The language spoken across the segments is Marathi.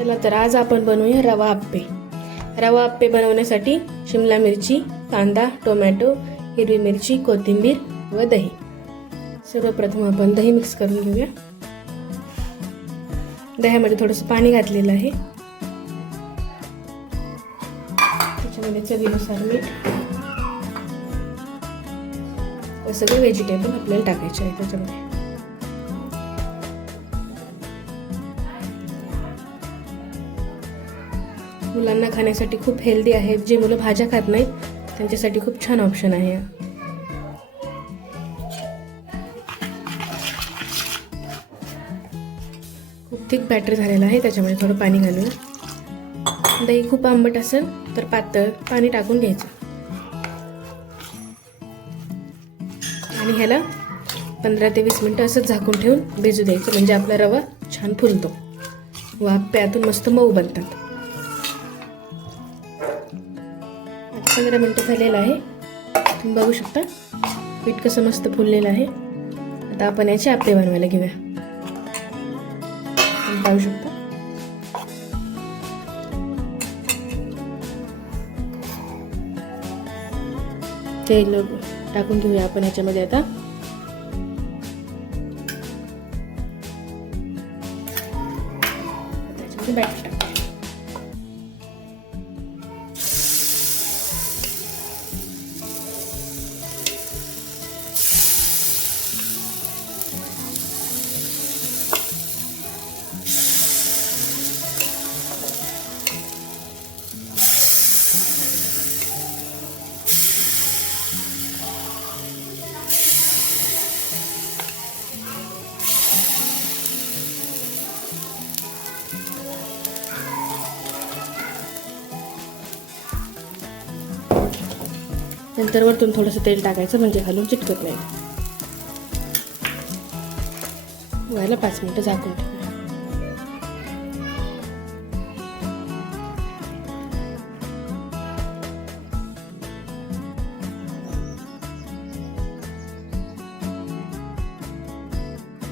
चला तर आज आपण बनवूया रवा आप्पे. रवा आप्पे बनवण्यासाठी शिमला मिरची, कांदा, टोमॅटो, हिरवी मिरची, कोथिंबीर व दही. सर्वप्रथम आपण दही मिक्स करून घेऊया. दह्यामध्ये थोडंसं पाणी घातलेलं आहे. त्याच्यामध्ये चवीनुसार मीठ व सगळे व्हेजिटेबल आपल्याला टाकायचे आहे त्याच्यामध्ये. मुलांना खाण्यासाठी खूप हेल्दी आहे. जे मुलं भाज्या खात नाहीत त्यांच्यासाठी खूप छान ऑप्शन आहे. खूप थिक बॅटर झालेला आहे. त्याच्यामध्ये थोडं पाणी घालूया. दही खूप आंबट असेल तर पातळ पाणी टाकून घ्यायचं आणि ह्याला 15 ते 20 मिनिटं असंच झाकून ठेवून भिजू द्यायचं. म्हणजे आपला रवा छान फुलतो व आप्पे आतून मस्त मऊ बनतात. 15 मिनिटं झालेलं आहे. तुम्ही बघू शकता पीठ कसं मस्त फुललेलं आहे. आता आपण याचे आप्पे बनवायला घेऊया. पाहू शकता तेल टाकून घेऊया आपण याच्यामध्ये. आता त्याच्यामध्ये बॅटर टाकूया. नंतर वरतून थोडंसं तेल टाकायचं म्हणजे घालून चिटकत नाही. व्हायला 5 मिनिटं झाकून ठेवूया.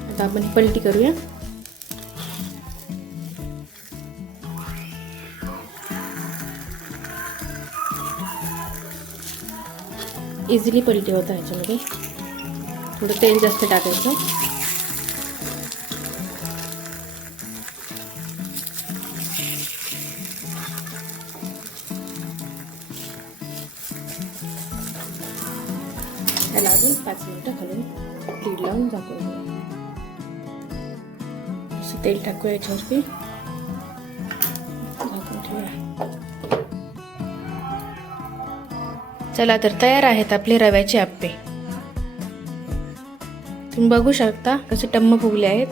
आता आपण ही पलटी करूया. इझिली पलटी होता. ह्याच्यामध्ये थोडं तेल जास्त टाकायचं. त्याला अजून 5 मिनिटं खालून लीड लावून झाकून घेऊया. असं तेल टाकूया याच्यावरती, झाकून ठेवूया. चला तर तयार आहेत आपले रव्याचे आप्पे. तुम्ही बघू शकता कसे टम्म फुगले आहेत.